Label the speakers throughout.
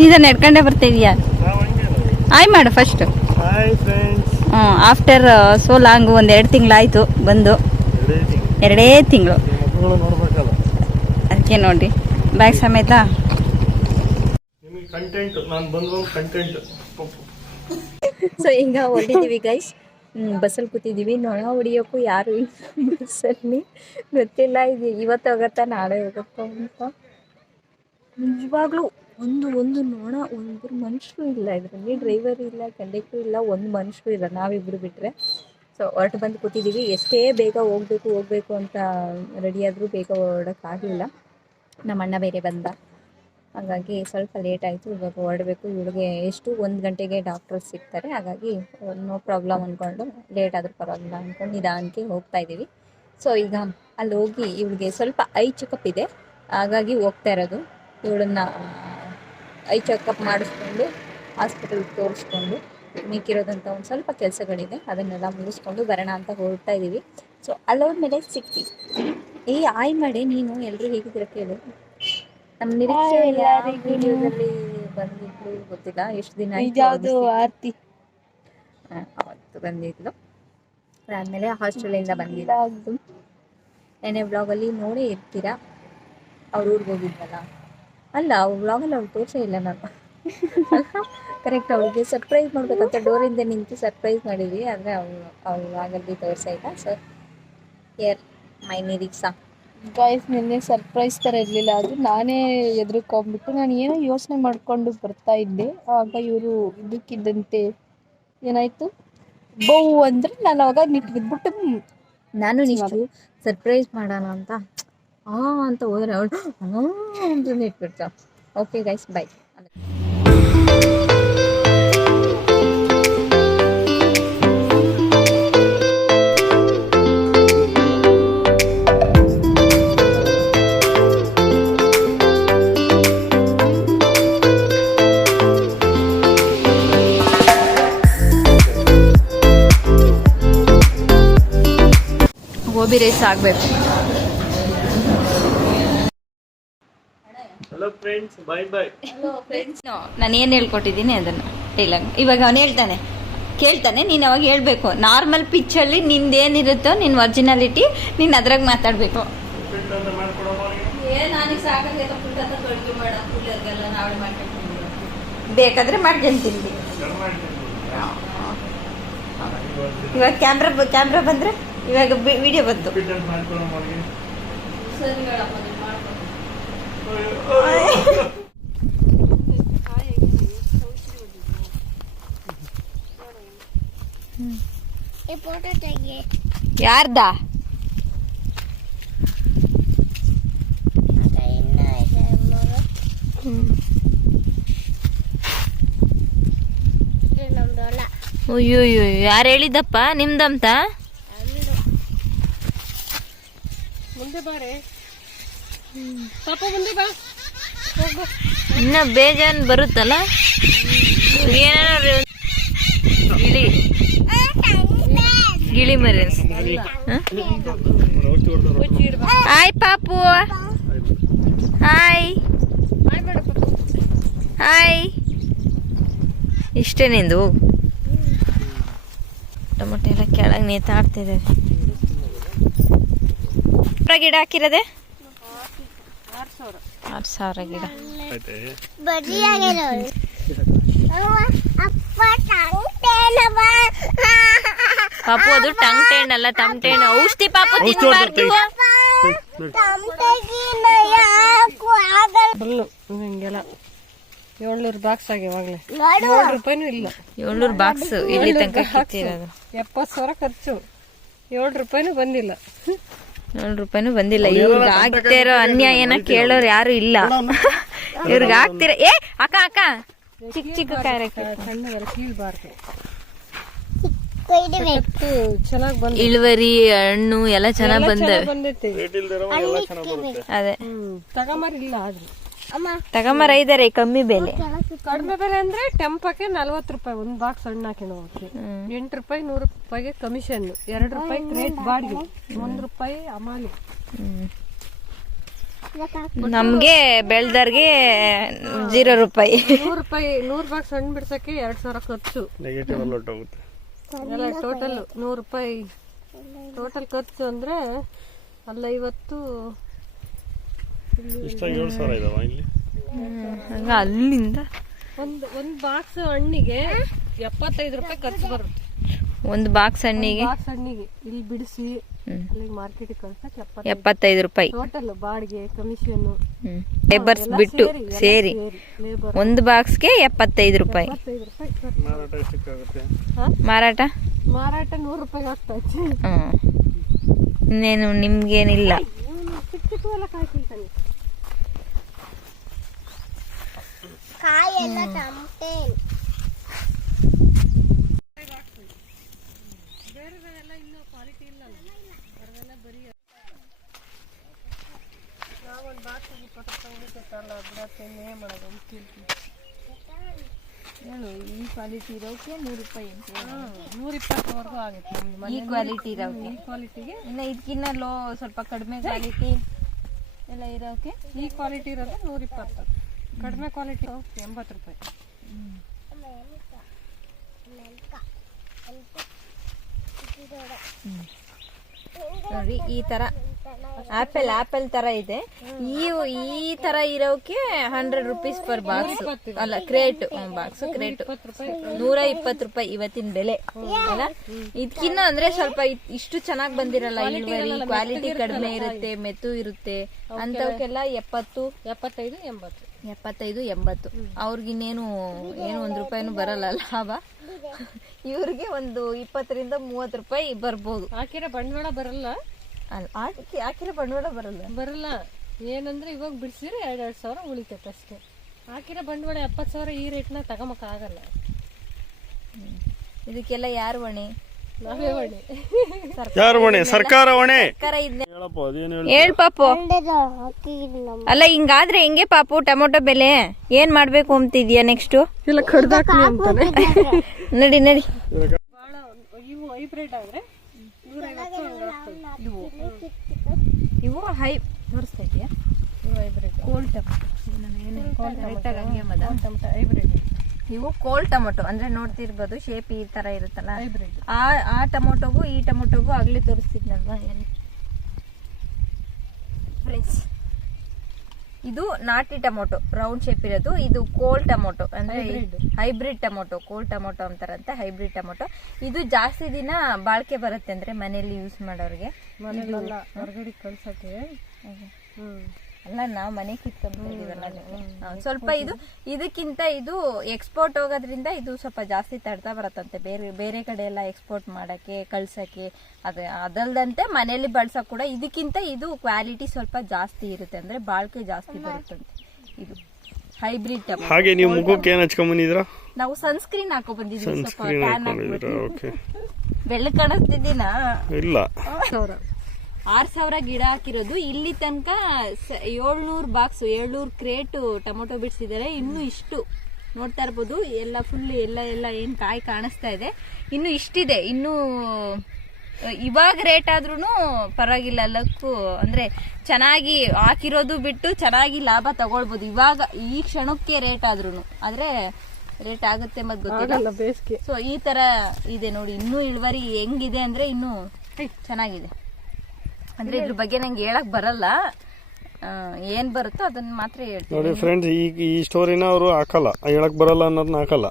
Speaker 1: ಸೀದಾ ನಡ್ಕೊಂಡೇ ಬರ್ತಾ ಇದೀಯಾ? ಆಯ್ ಮಾಡು ಫಸ್ಟ್
Speaker 2: ಹಾಯ್ ಫ್ರೆಂಡ್ಸ್
Speaker 1: ಹ್ಞೂ ಆಫ್ಟರ್ ಸೋ ಲಾಂಗ್ ಒಂದು ಎರಡು ತಿಂಗಳಾಯಿತು ಬಂದು. ಎರಡೇ ತಿಂಗಳು. ಅದಕ್ಕೆ ನೋಡಿ. ಬ್ಯಾಗ್ ಸಮೇತ.
Speaker 2: ನಿಮಗೆ ಕಂಟೆಂಟ್ ನಾನು ಬಂದು ಕಂಟೆಂಟ್
Speaker 1: ಸೊ ಈಗ ಹೊರಟಿದ್ದೀವಿ ಗೈಸ್ ಬಸ್ಸಲ್ಲಿ ಕೂತಿದ್ದೀವಿ ನೊಣ ಹೊಡಿಯೋಕ್ಕೂ ಯಾರು ಇಲ್ಲ. ಬಸ್ಸಲ್ಲಿ ಗೊತ್ತಿಲ್ಲ. ಇದು ಇವತ್ತು ಹೋಗುತ್ತಾ ನಾಳೆ ಹೋಗುತ್ತಾ ಅಂತ. ನಿಜವಾಗ್ಲೂ ಒಂದು ಒಂದು ನೋಣ ಒಬ್ಬರು ಮನುಷ್ಯರು ಇಲ್ಲ ಇದರಲ್ಲಿ ಡ್ರೈವರ್ ಇಲ್ಲ ಕಂಡಕ್ಟರ್ ಇಲ್ಲ, ಒಂದು ಮನುಷ್ಯರು ಇಲ್ಲ ನಾವಿಬ್ಬರು ಬಿಟ್ಟರೆ ಸೊ ಹೊರಟು ಬಂದು ಕೂತಿದ್ದೀವಿ ಎಷ್ಟೇ ಬೇಗ ಹೋಗಬೇಕು ಹೋಗಬೇಕು ಅಂತ ರೆಡಿಯಾದರೂ ಬೇಗ ಹೊರಡೋಕ್ಕಾಗಲಿಲ್ಲ ನಮ್ಮ ಅಣ್ಣ ಬೇರೆ ಬಂದ. ಹಾಗಾಗಿ ಸ್ವಲ್ಪ ಲೇಟ್ ಆಯಿತು. ಇವಾಗ ಹೊರಡಬೇಕು ಇವಳಿಗೆ ಎಷ್ಟು? ಒಂದು ಗಂಟೆಗೆ ಡಾಕ್ಟರ್ ಸಿಗ್ತಾರೆ. ಹಾಗಾಗಿ ನೋ ಪ್ರಾಬ್ಲಮ್ ಅಂದ್ಕೊಂಡು ಲೇಟ್ ಆದರೂ ಪರವಾಗಿಲ್ಲ ಅಂದ್ಕೊಂಡು ನಿಧಾನಕ್ಕೆ ಹೋಗ್ತಾ ಇದ್ದೀವಿ. ಸೊ ಈಗ ಅಲ್ಲಿ ಹೋಗಿ ಇವಳಿಗೆ ಸ್ವಲ್ಪ ಐ ಚೆಕಪ್ ಇದೆ. ಹಾಗಾಗಿ ಹೋಗ್ತಾ ಇರೋದು. ಇವಳನ್ನ ಐ ಚೆಕಪ್ ಮಾಡಿಸ್ಕೊಂಡು ಹಾಸ್ಪಿಟಲ್ಗೆ ತೋರಿಸ್ಕೊಂಡು ಮಿಕ್ಕಿರೋದಂಥ ಒಂದು ಸ್ವಲ್ಪ ಕೆಲಸಗಳಿದೆ ಅದನ್ನೆಲ್ಲ ಮುಗಿಸ್ಕೊಂಡು ಬರೋಣ ಅಂತ ಹೊರಡ್ತಾ ಇದ್ದೀವಿ ಸೊ ಅಲ್ಲೋದ್ಮೇಲೆ ಸಿಕ್ತಿ ಏ ಆಯ್ ಮಾಡಿ ನೀನು ಎಲ್ಲರೂ ಹೇಗಿದ್ದೀರ ಕೇಳು. ನಮ್ಮ ನಿರೀಕ್ಷೆ ವಿಡಿಯೋದಲ್ಲಿ ಬಂದಿದ್ರು ಗೊತ್ತಿಲ್ಲ ಎಷ್ಟು ದಿನ ಆಯ್ತು
Speaker 3: ಆರ್ತಿ?
Speaker 1: ಅವತ್ತು ಬಂದಿದ್ಲು. ಅದಾದಮೇಲೆ ಹಾಸ್ಟೆಲಿಂದ ಬಂದಿದ್ದು ನೆನೆ ಬ್ಲಾಗಲ್ಲಿ ನೋಡೇ ಇರ್ತೀರಾ? ಅವ್ರ ಊರಿಗೆ ಹೋಗಿದ್ವಲ್ಲ? ಅಲ್ಲ ಅವ್ರ ಬ್ಲಾಗಲ್ಲಿ ಅವ್ಳು ತೋರಿಸೇ ಇಲ್ಲ ನಾನು. ಕರೆಕ್ಟ್ ಅವಳಿಗೆ ಸರ್ಪ್ರೈಸ್ ಮಾಡ್ಬೇಕಂತ ಡೋರಿಂದ ನಿಂತು ಸರ್ಪ್ರೈಸ್ ಮಾಡಿದ್ವಿ ಆದರೆ ಅವಳು ಅವ್ಳು ಬ್ಲಾಗಲ್ಲಿ ತೋರಿಸೇ ಇಲ್ಲ. ಸೊ ಏರ್ ಮೈ ನಿರೀಕ್ಷಾ
Speaker 3: ಗಾಯ್ಸ್ ನಿನ್ನೆ ಸರ್ಪ್ರೈಸ್ ಥರ ಇರಲಿಲ್ಲ. ಅದು ನಾನೇ ಎದುರುಕೊಂಡ್ಬಿಟ್ಟು ನಾನು ಏನೋ ಯೋಚನೆ ಮಾಡಿಕೊಂಡು ಬರ್ತಾ ಇದ್ದೆ. ಆಗ ಇವರು ಇದಕ್ಕಿದ್ದಂತೆ ಏನಾಯ್ತು? ಬೌ ಅಂದ್ರೆ ನಾನು ಅವಾಗ ನಿಟ್ಟು ಬಿದ್ಬಿಟ್ಟು
Speaker 1: ನಾನು ನಿಮಗೆ ಸರ್ಪ್ರೈಸ್ ಮಾಡೋಣ ಅಂತ. ಆ ಅಂತ ಹೋದ್ರೆ ಅವಳು ಅಂತ ಇಟ್ಬಿಡ್ತ okay guys bye gobi rice ಆಗಬೇಕು.
Speaker 2: ಬಾಯ್
Speaker 1: ನಾನು ಏನು ಹೇಳ್ಕೊಟ್ಟಿದ್ದೀನಿ ಅದನ್ನು. ಇಲ್ಲ ಇವಾಗ ಅವನು ಹೇಳ್ತಾನೆ. ಕೇಳ್ತಾನೆ ನೀನು ಅವಾಗ ಹೇಳ್ಬೇಕು. ನಾರ್ಮಲ್ ಪಿಚ್ಚಲ್ಲಿ ನಿಂದೇನಿರುತ್ತೋ ನಿನ್ನ ಒರಿಜಿನಾಲಿಟಿ ನೀನು ಅದ್ರಾಗ ಮಾತಾಡಬೇಕು. ಬೇಕಾದ್ರೆ ಮಾಡ್ಕೊಂತೀನಿ. ತಿಂದಿ ಇವಾಗ ಕ್ಯಾಮ್ರಾ ಕ್ಯಾಮ್ರಾ ಬಂದ್ರೆ ಇವಾಗ ವಿಡಿಯೋ ಬಂತು.
Speaker 2: ಮಾಡಿ
Speaker 1: ಯಾರ್ದಾ? ಅಯ್ಯೋ ಯಾರು ಹೇಳಿದ್ದಪ್ಪ? ನಿಮ್ದಂತ?
Speaker 3: ಮುಂದೆ ಬಾರೆ. ಪಾಪ ಮುಂದೆ ಬಾ.
Speaker 1: ಇನ್ನ ಬೇಜಾನ್ ಬರುತ್ತಲ್ಲ? ಏನಾರ ಗಿಳಿ ಗಿಳಿ ಮರಿ ಹಾಯ್ ಪಾಪು ಹಾಯ್ ಹಾಯ್ ಇಷ್ಟೇ ನಿಂದು? ಟೊಮೊಟೊ ಎಲ್ಲ ಕೆಳಗೆ ನೇತಾಡ್ತಿದ್ದೇವೆ ಗಿಡ ಹಾಕಿರೋದೆ? ಆರು ಸಾವಿರ ಗಿಡ. ಪಾಪು ಅದು ಟಂಗ್ ಟೇಣ್ ಅಲ್ಲ ತಮ್ ಟೇಣ್ ಔಷಧಿ ಪಾಪು ತಿನ್ನಬಾರ್ದು
Speaker 3: ಬಲ್ಲು ಹಿಂಗೆಲ್ಲ. ಏಳ್ನೂರು ಬಾಕ್ಸ್ ಆಗ್ಯಾವಾಗಲೇ ಏಳು ರೂಪಾಯಿನೂ ಇಲ್ಲ.
Speaker 1: ಏಳ್ನೂರು ಬಾಕ್ಸ್ ಇಲ್ಲಿ ತನಕ ಕಿತ್ತಿರೋದು
Speaker 3: ಎಪ್ಪತ್ತು ಸಾವಿರ ಖರ್ಚು. ಏಳು ರೂಪಾಯಿನೂ ಬಂದಿಲ್ಲ.
Speaker 1: ಏಳು ರೂಪಾಯಿನೂ ಬಂದಿಲ್ಲ. ಇವ್ರಿಗೆ ಆಗ್ತಾ ಇರೋ ಅನ್ಯಾಯನ ಕೇಳೋರು ಯಾರು ಇಲ್ಲ. ಇವ್ರಿಗೆ ಆಗ್ತಿರ ಏ ಅಕ್ಕ ಅಕ್ಕ. ಚಿಕ್ಕ ಚಿಕ್ಕ ಕ್ಯಾರೆಟ್
Speaker 3: ಸಣ್ಣವೆಲ್ಲ ಕೀಳ್ಬಾರ್ದು. ಚೆನ್ನಾಗಿ ಬಂದ
Speaker 1: ಇಳುವರಿ ಹಣ್ಣು ಎಲ್ಲ ಚೆನ್ನಾಗ್ ಬಂದವೆ ಅದೇ.
Speaker 3: ತಗಮರ ಇಲ್ಲ ಆದ್ರೆ.
Speaker 1: ತಗಮರ ಇದಾರೆ ಕಮ್ಮಿ ಬೆಲೆ.
Speaker 3: ಕಡಿಮೆ ಬೆಲೆ ಅಂದ್ರೆ ಟೆಂಪಕ್ಕೆ ನಲ್ವತ್ತು ರೂಪಾಯಿ ಒಂದ್ ಬಾಕ್ಸ್ ಹಣ್ಣು ಹಾಕಿ ನೋಡಿ ಎಂಟು ರೂಪಾಯಿ ನೂರು ರೂಪಾಯಿಗೆ ಕಮಿಷನ್ ಎರಡು ರೂಪಾಯಿ ರೇಟ್ ಬಾಡಿಗೆ. ಒಂದ್ ರೂಪಾಯಿ ಅಮಾಲಿ.
Speaker 1: ನಮಗೆ ಬೆಳ್ದರ್ಗೆ ಜೀರೋ ರೂಪಾಯಿ.
Speaker 3: ನೂರು ರೂಪಾಯಿ ನೂರು ಬಾಕ್ಸ್ ಹಣ್ಣು ಬಿಡ್ಸಕ್ಕೆ ಎರಡ್ ಸಾವಿರ ಖರ್ಚು.
Speaker 2: ನೆಗೆಟಿವ್ ಅಲ್ಲಿ
Speaker 3: ಎಲ್ಲ ಟೋಟಲ್ ನೂರು ರೂಪಾಯಿ. ಟೋಟಲ್ ಖರ್ಚು ಅಂದ್ರೆ ಅಲ್ಲ ಇವತ್ತು
Speaker 2: ಇಷ್ಟ ಏಳು ಸಾವಿರ ಇದಾವ ಇಲ್ಲಿ?
Speaker 1: ಹಂಗ ಅಲ್ಲಿಂದ?
Speaker 3: ಒಂದು ಒಂದು ಬಾಕ್ಸ್ ಹಣ್ಣಿಗೆ ಎಪ್ಪತ್ತೈದು ರೂಪಾಯಿ ಖರ್ಚು ಬರುತ್ತೆ.
Speaker 1: ಒಂದು ಬಾಕ್ಸ್ ಹಣ್ಣಿಗೆ?
Speaker 3: ಬಾಕ್ಸ್ ಹಣ್ಣಿಗೆ. ಇಲ್ಲಿ ಬಿಡಿಸಿ.
Speaker 1: ಎಪ್ಪತ್ತೈದು ರೂಪಾಯಿ.
Speaker 3: ಬಾಡಿಗೆ ಕಮಿಷನ್
Speaker 1: ಲೇಬರ್ಸ್ ಬಿಟ್ಟು ಸೇರಿ ಒಂದು ಬಾಕ್ಸ್ಗೆ ಎಪ್ಪತ್ತೈದು ರೂಪಾಯಿ.
Speaker 2: ಮಾರಾಟ
Speaker 1: ಮಾರಾಟ?
Speaker 3: ನೂರು ರೂಪಾಯಿ
Speaker 1: ಹ್ಮ್. ಇನ್ನೇನು ನಿಮ್ಗೇನಿಲ್ಲ.
Speaker 3: ಕಾಯಿ ಎಲ್ಲ ಚಿಕ್ಕ ಎಲ್ಲ ಕ್ವಾಲಿಟಿ ಇಲ್ಲ
Speaker 4: ಅವ್ರದೆಲ್ಲ ಬರೀ
Speaker 3: ನಾವೊಂದು ಬಾಕ್ಸ್ ಇಪ್ಪತ್ತು ರೂಪಾಯಿ ಉಳಿಸುತ್ತಲ್ಲ ಬಿಡತ್ತೆ ಏನ್ ಮಾಡೋದು ಅಂತ ಕೇಳ್ತೀನಿ
Speaker 1: ಹೇಳು ಈ ಕ್ವಾಲಿಟಿ ಇರೋಕೆ ನೂರು ರೂಪಾಯಿ ಅಂತ
Speaker 3: ನೂರ ಇಪ್ಪತ್ತವರೆಗೂ ಆಗುತ್ತೆ
Speaker 1: ಈ ಕ್ವಾಲಿಟಿ ಇರೋಕೆ.
Speaker 3: ಈ ಕ್ವಾಲಿಟಿಗೆ
Speaker 1: ಇನ್ನು ಇದಕ್ಕಿನ್ನ ಲೋ ಸ್ವಲ್ಪ ಕಡಿಮೆ ಕ್ವಾಲಿಟಿ ಎಲ್ಲ ಇರೋಕೆ
Speaker 3: ಈ ಕ್ವಾಲಿಟಿ ಇರೋದು ನೂರ ಇಪ್ಪತ್ತು ಕಡಿಮೆ ಕ್ವಾಲಿಟಿ ಎಂಬತ್ತು ರೂಪಾಯಿ.
Speaker 1: ನೋಡಿ ಈ ತರ ಆಪಲ್ ಆಪಲ್ ತರ ಇದೆ. ಈ ಈ ತರ ಇರೋಕೆ ಹಂಡ್ರೆಡ್ ರುಪೀಸ್ ಪರ್ ಬಾಕ್ಸ್ ಅಲ್ಲ ಕ್ರೇಟ್ ಬಾಕ್ಸ್ ಕ್ರೇಟ್ ನೂರ ಇಪ್ಪತ್ತು ರೂಪಾಯಿ ಇವತ್ತಿನ ಬೆಲೆ. ಅಲ್ಲ? ಇದಕ್ಕಿನ್ನ ಅಂದ್ರೆ ಸ್ವಲ್ಪ ಇಷ್ಟು ಚೆನ್ನಾಗಿ ಬಂದಿರಲ್ಲ. ಇಳುವರಿ ಕ್ವಾಲಿಟಿ ಕಡಿಮೆ ಇರುತ್ತೆ ಮೆತ್ತು ಇರುತ್ತೆ. ಅಂತವಕ್ಕೆಲ್ಲ ಎಪ್ಪತ್ತು.
Speaker 3: ಎಪ್ಪತ್ತೈದು ಎಂಬತ್ತು.
Speaker 1: ಎಪ್ಪತ್ತೈದು ಎಂಬತ್ತು. ಅವ್ರಿಗಿನ್ನೇನು ಏನು ಒಂದ್ ರೂಪಾಯಿನೂ ಬರಲ್ಲ ಲಾಭ. ಇವ್ರಿಗೆ ಒಂದು ಇಪ್ಪತ್ತರಿಂದ ಮೂವತ್ತು ರೂಪಾಯಿ ಬರ್ಬೋದು.
Speaker 3: ಹಾಕಿರೋ ಬಂಡವಾಳ ಬರಲ್ಲ?
Speaker 1: ಅಲ್ಲ ಹಾಕಿ ಹಾಕಿರೋ ಬಂಡವಾಳ ಬರಲ್ಲ.
Speaker 3: ಬರಲ್ಲ. ಏನಂದ್ರೆ ಇವಾಗ ಬಿಡಿಸಿದ್ರೆ ಎರಡು ಎರಡು ಸಾವಿರ ಉಳಿತೈತೆ ಅಷ್ಟೇ. ಹಾಕಿರೋ ಬಂಡವಾಳ ಎಪ್ಪತ್ತು ಸಾವಿರ ಈ ರೇಟ್ನ ತಗೊಂಬಕ್ಕಾಗಲ್ಲ
Speaker 1: ಇದಕ್ಕೆಲ್ಲ ಯಾರು ಹೊಣೆ
Speaker 3: ಹೊಣೆ?
Speaker 2: ಯಾರು ಹೊಣೆ? ಸರ್ಕಾರ ಹೊಣೆ? ಹೇಳಪ್ಪ ಅದೇನು ಹೇಳಿ
Speaker 1: ಹೇಳ್ ಪಾಪು. ಅಲ್ಲ ಹಿಂಗಾದ್ರೆ ಹೆಂಗೆ ಪಾಪು? ಟೊಮೊಟೊ ಬೆಲೆ ಏನ್ ಮಾಡ್ಬೇಕು ಅಂತಿದ್ಯಾ ನೆಕ್ಸ್ಟ್
Speaker 3: ಇಲ್ಲ ಕಡ್ದಾಕ್ಲಿ ಅಂತಾನೆ.
Speaker 1: ನಡಿ ನಡಿ.
Speaker 3: ಇವು ಹೈಬ್ರಿಡ್ ಆದ್ರೆ
Speaker 1: ಇವು. ಹೈ ತೋರಿಸ್ತಾ ಇದೆಯಾ
Speaker 3: ಇವು ಹೈಬ್ರಿಡ್.
Speaker 1: Cold tomato. ಹಂಗೆ ಮದ
Speaker 3: ಟಮಟ ಹೈಬ್ರಿಡ್.
Speaker 1: ಇವು ಕೋಲ್ಡ್ ಟೊಮೊಟೊ. ಅಂದ್ರೆ ನೋಡ್ತಿರ್ಬೋದು ಶೇಪ್ ಈ ತರ ಇರುತ್ತಲ್ಲ?
Speaker 3: ಹೈಬ್ರಿಡ್
Speaker 1: ಆ ಆ ಟೊಮೊಟೊಗೂ ಈ ಟೊಮೊಟೊಗೂ ಆಗ್ಲೇ ತೋರಿಸ್ತಿದ್ನಲ್ವಾ ಫ್ರೆಂಡ್ಸ್ ಇದು ನಾಟಿ ಟೊಮೊಟೊ ರೌಂಡ್ ಶೇಪ್ ಇರೋದು. ಇದು ಕೋಲ್ಡ್ ಟೊಮೊಟೊ. ಅಂದ್ರೆ ಹೈಬ್ರಿಡ್ ಟೊಮೊಟೊ. ಕೋಲ್ಡ್ ಟೊಮೊಟೊ ಅಂತಾರಂತೆ ಹೈಬ್ರಿಡ್ ಟೊಮೊಟೊ. ಇದು ಜಾಸ್ತಿ ದಿನ ಬಾಳ್ಕೆ ಬರುತ್ತೆ ಅಂದ್ರೆ ಮನೆಯಲ್ಲಿ ಯೂಸ್ ಮಾಡೋರಿಗೆ. ಅಲ್ಲ ನಾವು ಮನೆ ಕಿತ್ಕೊಂತ ಇದೀವಲ್ಲ ಸ್ವಲ್ಪ ಇದು ಇದಕ್ಕಿಂತ ಇದು ಎಕ್ಸ್ಪೋರ್ಟ್ ಹೋಗೋದ್ರಿಂದ ಇದು ಸ್ವಲ್ಪ ಜಾಸ್ತಿ ತಡ್ತಾ ಬರತ್ತಂತೆ. ಬೇರೆ ಬೇರೆ ಕಡೆ ಎಲ್ಲ ಎಕ್ಸ್ಪೋರ್ಟ್ ಮಾಡಕ್ಕೆ ಕಳ್ಸಕ್ಕೆ ಅದ ಅದಲ್ದಂತೆ ಮನೆಯಲ್ಲಿ ಬಳಸಕ್ ಕೂಡ ಇದಕ್ಕಿಂತ ಇದು ಕ್ವಾಲಿಟಿ ಸ್ವಲ್ಪ ಜಾಸ್ತಿ ಇರುತ್ತೆ. ಅಂದ್ರೆ ಬಾಳ್ಕೆ ಜಾಸ್ತಿ ಬರುತ್ತಂತೆ. ಇದು ಹೈಬ್ರಿಡ್
Speaker 2: ಹಾಗೆ ನೀವು ಮುಖಕ್ಕೆ ಏನು ಹಚ್ಕೊಂಬಂದಿದ್ರ
Speaker 1: ನಾವು ಸನ್ಸ್ಕ್ರೀನ್ ಹಾಕೋ ಬಂದಿದ್ವಿ ಸ್ವಲ್ಪ ಟ್ಯಾನ್ ಬೆಳ್ಳಗ್ ಕಾಣಿಸ್ತಿದ್ದೀನ?
Speaker 2: ಇಲ್ಲ.
Speaker 1: ಆರ್ ಸಾವಿರ ಗಿಡ ಹಾಕಿರೋದು. ಇಲ್ಲಿ ತನಕ ಏಳ್ನೂರು ಬಾಕ್ಸ್ ಏಳ್ನೂರು ಕ್ರೇಟ್ ಟೊಮೊಟೊ ಬಿಡಿಸಿದ್ದಾರೆ. ಇನ್ನು ಇಷ್ಟು ನೋಡ್ತಾ ಇರ್ಬೋದು. ಎಲ್ಲ ಫುಲ್ ಎಲ್ಲ ಎಲ್ಲ ಏನ್ ಕಾಯಿ ಕಾಣಿಸ್ತಾ ಇದೆ. ಇನ್ನು ಇಷ್ಟಿದೆ. ಇನ್ನು ಇವಾಗ ರೇಟ್ ಆದ್ರೂ ಪರವಾಗಿಲ್ಲ. ಲಕ್ಕು ಅಂದ್ರೆ ಚೆನ್ನಾಗಿ ಹಾಕಿರೋದು ಬಿಟ್ಟು ಚೆನ್ನಾಗಿ ಲಾಭ ತಗೊಳ್ಬೋದು. ಇವಾಗ ಈ ಕ್ಷಣಕ್ಕೆ ರೇಟ್ ಆದ್ರೂ ಆದ್ರೆ ರೇಟ್ ಆಗುತ್ತೆ ಮತ್ತೆ ಗೊತ್ತಿಲ್ಲ. ಸೊ ಈ ತರ ಇದೆ ನೋಡಿ. ಇನ್ನೂ ಇಳುವರಿ ಹೆಂಗಿದೆ ಅಂದ್ರೆ ಇನ್ನೂ ಚೆನ್ನಾಗಿದೆ. ಅಂದ್ರೆ ಇದ್ರ ಬಗ್ಗೆ ನಂಗೆ ಹೇಳಕ್ ಬರಲ್ಲ. ಏನ್ ಬರುತ್ತೋ ಅದನ್ನ ಮಾತ್ರ ಹೇಳ್ತೀನಿ.
Speaker 2: ನೋಡಿ ಫ್ರೆಂಡ್ಸ್ ಈ ಈ ಸ್ಟೋರಿನ ಅವರು ಹಾಕಲ್ಲ. ಹೇಳಕ್ ಬರಲ್ಲ ಅನ್ನೋದನ್ನ ಹಾಕಲ್ಲ.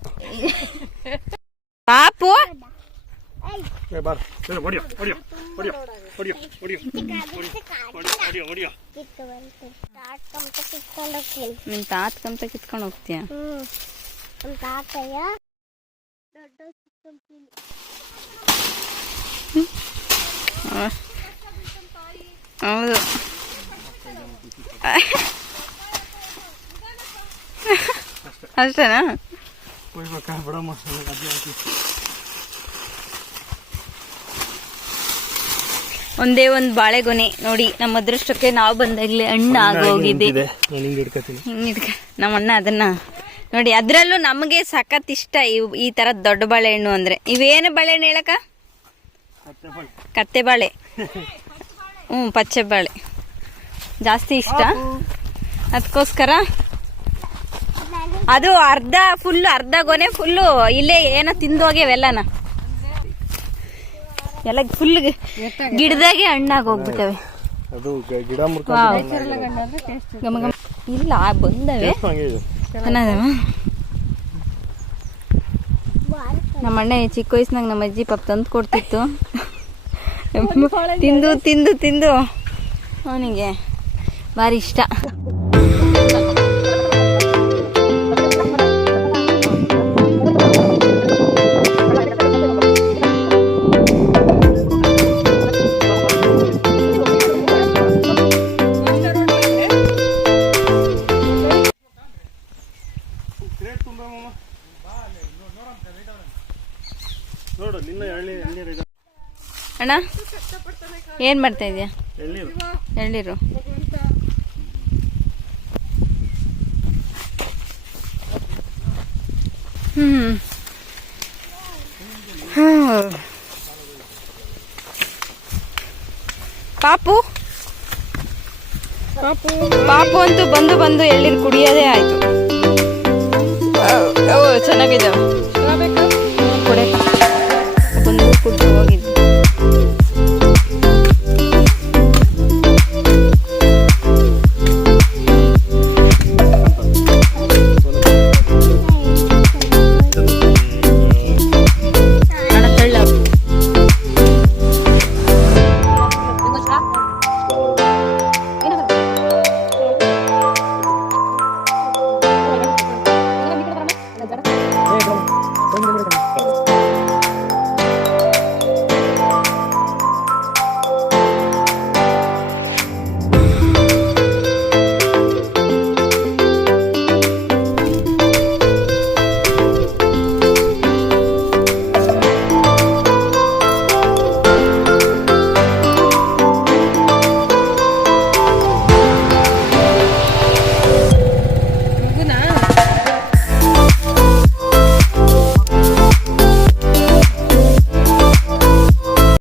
Speaker 1: ಪಾಪು ನಿನ್ ತಾತ ಕಂತ ಕಿತ್ಕೊಂಡು ಹೋಗ್ತೀಯ?
Speaker 4: ದೊಡ್ಡ
Speaker 1: ಹೌದು. ಅಷ್ಟೇನಾ? ಒಂದೇ ಒಂದ್ ಬಾಳೆಗೊನೆ ನೋಡಿ ನಮ್ಮ ಅದೃಷ್ಟಕ್ಕೆ ನಾವು ಬಂದಾಗ್ಲಿ ಹಣ್ಣು ಆಗೋಗಿದೆ. ನಮ್ಮ ಅಣ್ಣ ಅದನ್ನ ನೋಡಿ ಅದ್ರಲ್ಲೂ ನಮಗೆ ಸಖತ್ ಇಷ್ಟ ಇವ್ ಈ ತರ ದೊಡ್ಡ ಬಾಳೆಹಣ್ಣು ಅಂದ್ರೆ. ಇವೇನು ಬಾಳೆಹಣ್ಣು ಹೇಳಕ ಕತ್ತೆ ಬಾಳೆ. ಹ್ಞೂ ಪಚ್ಚೆ ಬಾಳೆ. ಜಾಸ್ತಿ ಇಷ್ಟ? ಅದಕ್ಕೋಸ್ಕರ ಅದು ಅರ್ಧ ಫುಲ್ ಅರ್ಧ ಗೊನೆ ಫುಲ್ಲು ಇಲ್ಲೇ ಏನೋ ತಿಂದು ಹೋಗ್ಯವೆಲ್ಲನ ಎಲ್ಲ ಫುಲ್ ಗಿಡದಾಗೆ ಹಣ್ಣಾಗಿ ಹೋಗ್ಬಿಟ್ಟವೆ. ಇಲ್ಲ ಬಂದವೆ.
Speaker 2: ಹಂಗೆ
Speaker 1: ನಮ್ಮ ಅಣ್ಣ ಚಿಕ್ಕ ವಯಸ್ಸಿನಾಗ ನಮ್ಮ ಅಜ್ಜಿ ಪಾಪ ತಂದು ಕೊಡ್ತಿತ್ತು. ತಿಂದು ತಿಂದು ತಿಂದು. ಅವನಿಗೆ ಭಾರಿ ಇಷ್ಟ.
Speaker 2: ನೋಡು ನಿನ್ನ ಹಳ್ಳಿ ಇದೆ
Speaker 1: ಅಣ್ಣ ಏನು ಮಾಡ್ತಾ ಇದೀಯಾ?
Speaker 2: ಎಳ್ಳೀರು
Speaker 1: ಪಾಪು ಹ್ಮ್. ಹ್ಮ್. ಪಾಪು? ಪಾಪು ಅಂತೂ ಬಂದು ಬಂದು ಎಳ್ಳೀರು ಕುಡಿಯೋದೇ ಆಯ್ತು. ಓ ಚೆನ್ನಾಗಿದ್ದಾವೆ. ಕೊಡೆ.